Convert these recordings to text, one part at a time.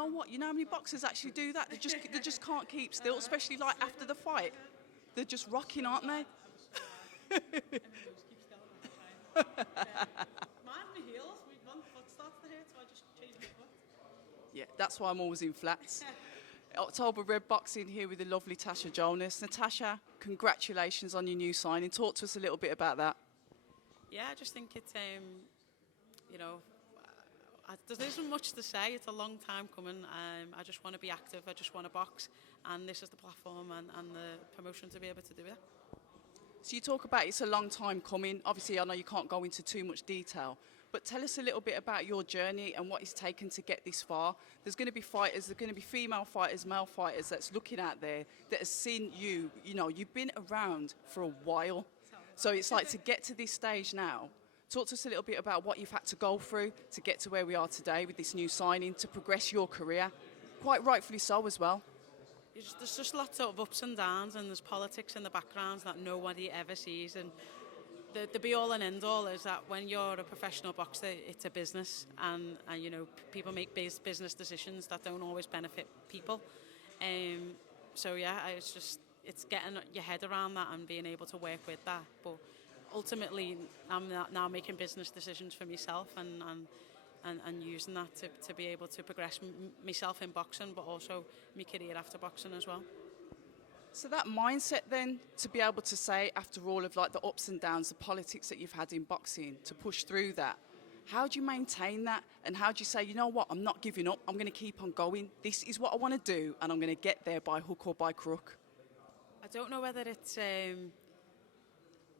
know what? You know how many boxers actually do that? They just can't keep still, especially like after the fight. They're just rocking, aren't they? Yeah, that's why I'm always in flats. October Red Boxing here with the lovely Natasha Jonas. Natasha, congratulations on your new signing. Talk to us a little bit about that. Yeah, I just think it's, you know, there isn't much to say. It's a long time coming. I just want to be active. I just want to box. And this is the platform and the promotion to be able to do it. So you talk about it's a long time coming. Obviously, I know you can't go into too much detail. But tell us a little bit about your journey and what it's taken to get this far. There's going to be fighters, there's going to be female fighters, male fighters that's looking out there that has seen you. You know, you've been around for a while. So it's like to get to this stage now. Talk to us a little bit about what you've had to go through to get to where we are today with this new signing, to progress your career. Quite rightfully so as well. There's just lots of ups and downs, and there's politics in the background that nobody ever sees. And the be-all and end-all is that when you're a professional boxer, it's a business, and you know, people make business decisions that don't always benefit people. So yeah, it's getting your head around that and being able to work with that. But ultimately, I'm now making business decisions for myself and using that to be able to progress myself in boxing, but also my career after boxing as well. So that mindset then, to be able to say after all of like the ups and downs, the politics that you've had in boxing, to push through that, how do you maintain that? And how do you say, you know what, I'm not giving up, I'm going to keep on going. This is what I want to do, and I'm going to get there by hook or by crook. I don't know whether it's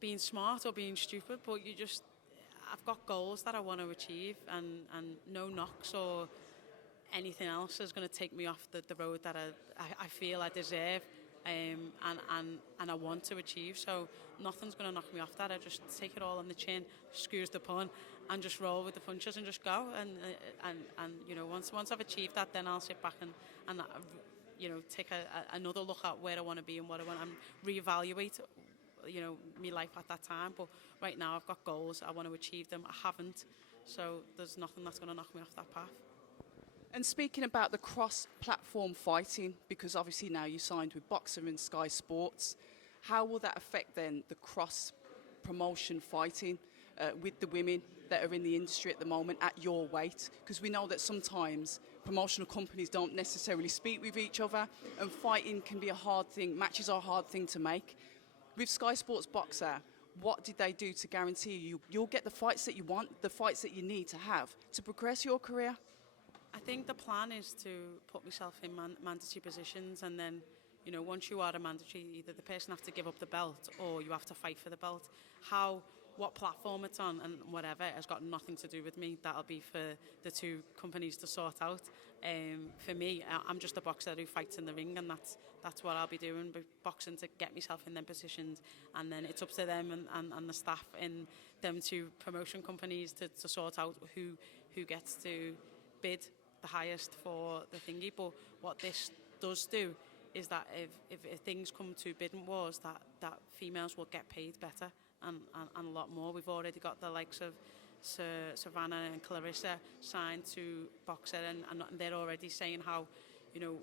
being smart or being stupid, but I've got goals that I want to achieve, and no knocks or anything else is going to take me off the road that I feel I deserve. And I want to achieve, so nothing's going to knock me off that. I just take it all on the chin, excuse the pun, and just roll with the punches and just go. And you know, once I've achieved that, then I'll sit back and you know, take another look at where I want to be and what I want, and reevaluate, you know, my life at that time. But right now, I've got goals. I want to achieve them. I haven't, so there's nothing that's going to knock me off that path. And speaking about the cross-platform fighting, because obviously now you signed with BOXXER and SkySports, how will that affect then the cross-promotion fighting with the women that are in the industry at the moment at your weight? Because we know that sometimes promotional companies don't necessarily speak with each other, and fighting can be a hard thing. Matches are a hard thing to make. With SkySports BOXXER, what did they do to guarantee you'll get the fights that you want, the fights that you need to have to progress your career? I think the plan is to put myself in mandatory positions, and then, you know, once you are a mandatory, either the person has to give up the belt or you have to fight for the belt. What platform it's on and whatever has got nothing to do with me. That'll be for the two companies to sort out. For me, I'm just a boxer who fights in the ring, and that's what I'll be doing, boxing to get myself in them positions, and then it's up to them and the staff in them two promotion companies to sort out who gets to bid the highest for the thingy. But what this does do is that if things come to bidding wars, that females will get paid better and a lot more. We've already got the likes of Savannah and Clarissa signed to BOXXER, and they're already saying how, you know,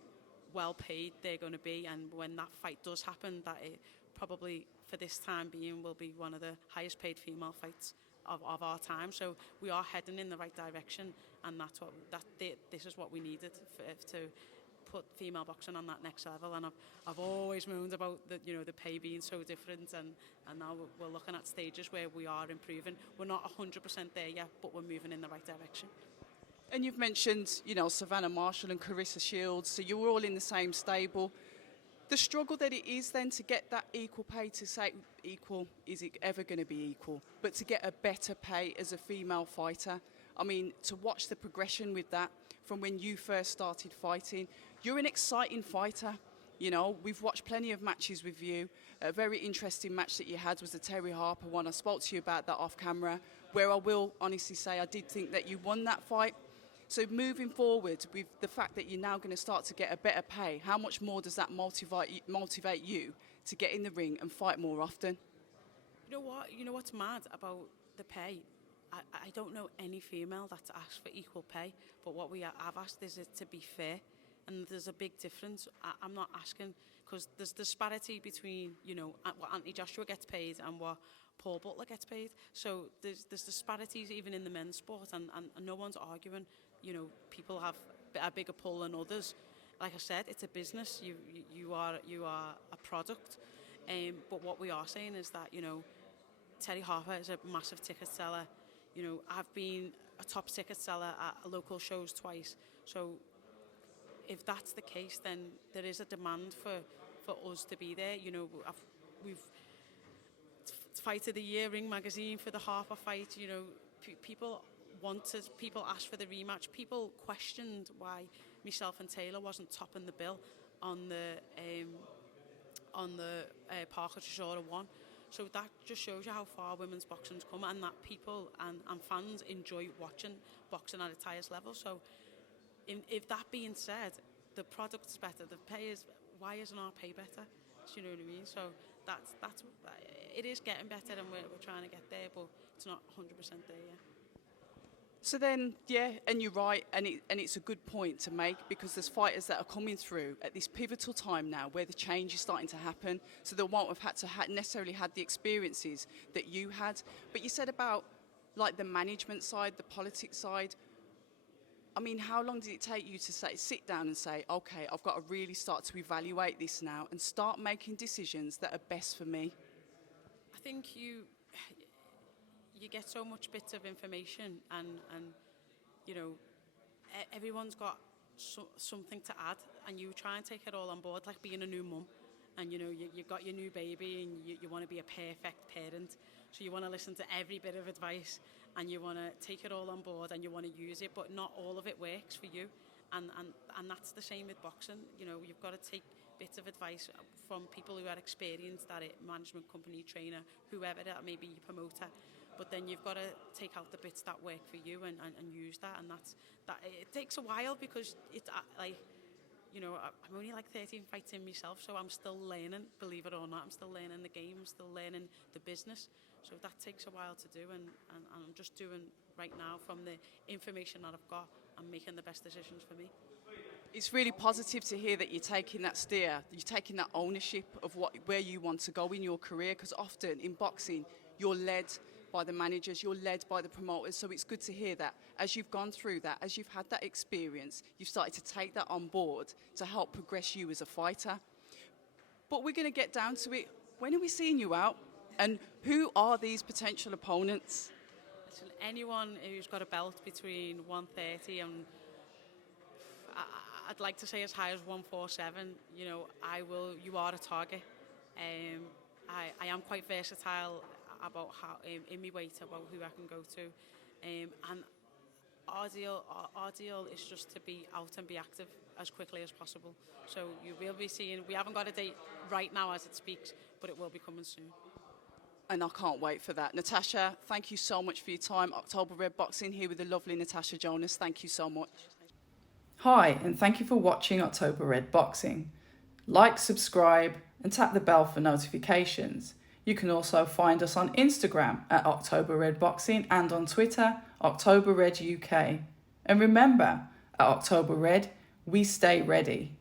well paid they're going to be, and when that fight does happen, that it probably for this time being will be one of the highest paid female fights of our time. So we are heading in the right direction, and this is what we needed to put female boxing on that next level. And I've always moaned about the pay being so different, and now we're looking at stages where we are improving. We're not 100% there yet, but we're moving in the right direction. And you've mentioned, Savannah Marshall and Carissa Shields, so you're all in the same stable. The struggle that it is then to get that equal pay, to say equal, is it ever going to be equal? But to get a better pay as a female fighter, I mean, to watch the progression with that from when you first started fighting. You're an exciting fighter. We've watched plenty of matches with you. A very interesting match that you had was the Terry Harper one. I spoke to you about that off camera, where I will honestly say I did think that you won that fight. So moving forward, with the fact that you're now going to start to get a better pay, how much more does that motivate you to get in the ring and fight more often? You know what? You know what's mad about the pay? I don't know any female that's asked for equal pay, but what we have asked is it to be fair, and there's a big difference. I'm not asking, because there's disparity between, you know, what Anthony Joshua gets paid and what Paul Butler gets paid. So there's disparities even in the men's sport, and no one's arguing, you know, people have a bigger pull than others. Like I said, it's a business. You are a product. But what we are saying is that, you know, Terry Harper is a massive ticket seller. You know, I've been a top ticket seller at local shows twice. So if that's the case, then there is a demand for us to be there. You know, we've Fight of the Year, Ring Magazine for the Harper fight. You know, people asked for the rematch. People questioned why myself and Taylor wasn't topping the bill on the Parker Chisora one. So that just shows you how far women's boxing's come, and that people and fans enjoy watching boxing at its highest level. So if that being said, the product's better, the pay is, why isn't our pay better? Do you know what I mean? So that's it is getting better, and we're trying to get there, but it's not 100% there yet. So then, yeah, and you're right, and it's a good point to make, because there's fighters that are coming through at this pivotal time now where the change is starting to happen, so they won't have had to necessarily had the experiences that you had. But you said about like the management side, the politics side. I mean, how long did it take you to sit down and say, okay, I've got to really start to evaluate this now and start making decisions that are best for me? I think you get so much bits of information, and you know, everyone's got something to add, and you try and take it all on board, like being a new mum. And you know, you've got your new baby, and you want to be a perfect parent, so you want to listen to every bit of advice, and you want to take it all on board, and you want to use it, but not all of it works for you. And that's the same with boxing. You know, you've got to take bits of advice from people who are experienced at it, management company, trainer, whoever that may be, your promoter. But then you've got to take out the bits that work for you and use that. And that it takes a while, because it's like, you know, I'm only like 13 fights in myself, so I'm still learning, believe it or not. I'm still learning the game, still learning the business. So that takes a while to do, and I'm just doing right now from the information that I've got and making the best decisions for me. It's really positive to hear that you're taking that steer, you're taking that ownership of where you want to go in your career, because often in boxing, you're led by the managers, you're led by the promoters. So it's good to hear that as you've gone through that, as you've had that experience, you've started to take that on board to help progress you as a fighter. But we're going to get down to it. When are we seeing you out? And who are these potential opponents? Listen, anyone who's got a belt between 130 and I'd like to say as high as 147, you know, you are a target. I am quite versatile about how in my weight, about who I can go to, and our deal is just to be out and be active as quickly as possible. So you will be seeing, we haven't got a date right now as it speaks, but it will be coming soon. And I can't wait for that. Natasha, thank you so much for your time. October Red Boxing here with the lovely Natasha Jonas. Thank you so much. Hi, and thank you for watching October Red Boxing. Like, subscribe, and tap the bell for notifications. You can also find us on Instagram at October Red Boxing and on Twitter, October Red UK. And remember, at October Red, we stay ready.